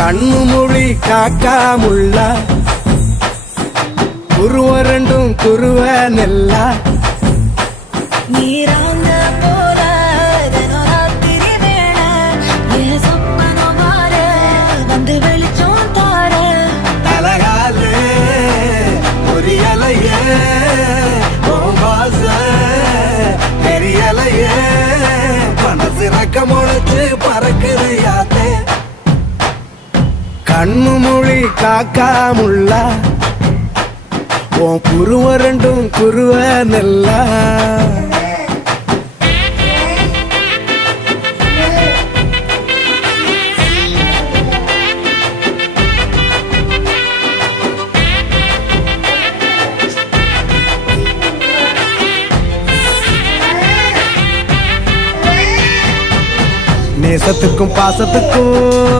கண்ணு மொழி காக்காமுள்ள குருவ ரெண்டும் குருவ நெல்லா நீராங்க போல தினராத்திரி வேண என் சொப்பனம் மாற வந்து வெளிச்சம் தார தலகாலே பொரியலையே ஓம்பாச பெரியலையே மனசு ரக்க முளைச்சு பறக்குது யாத்தே கண்ணு மொழி காக்காமுள்ள உன் குருவ ரெண்டும் குருவ நெல்லா நேசத்துக்கும் பாசத்துக்கும்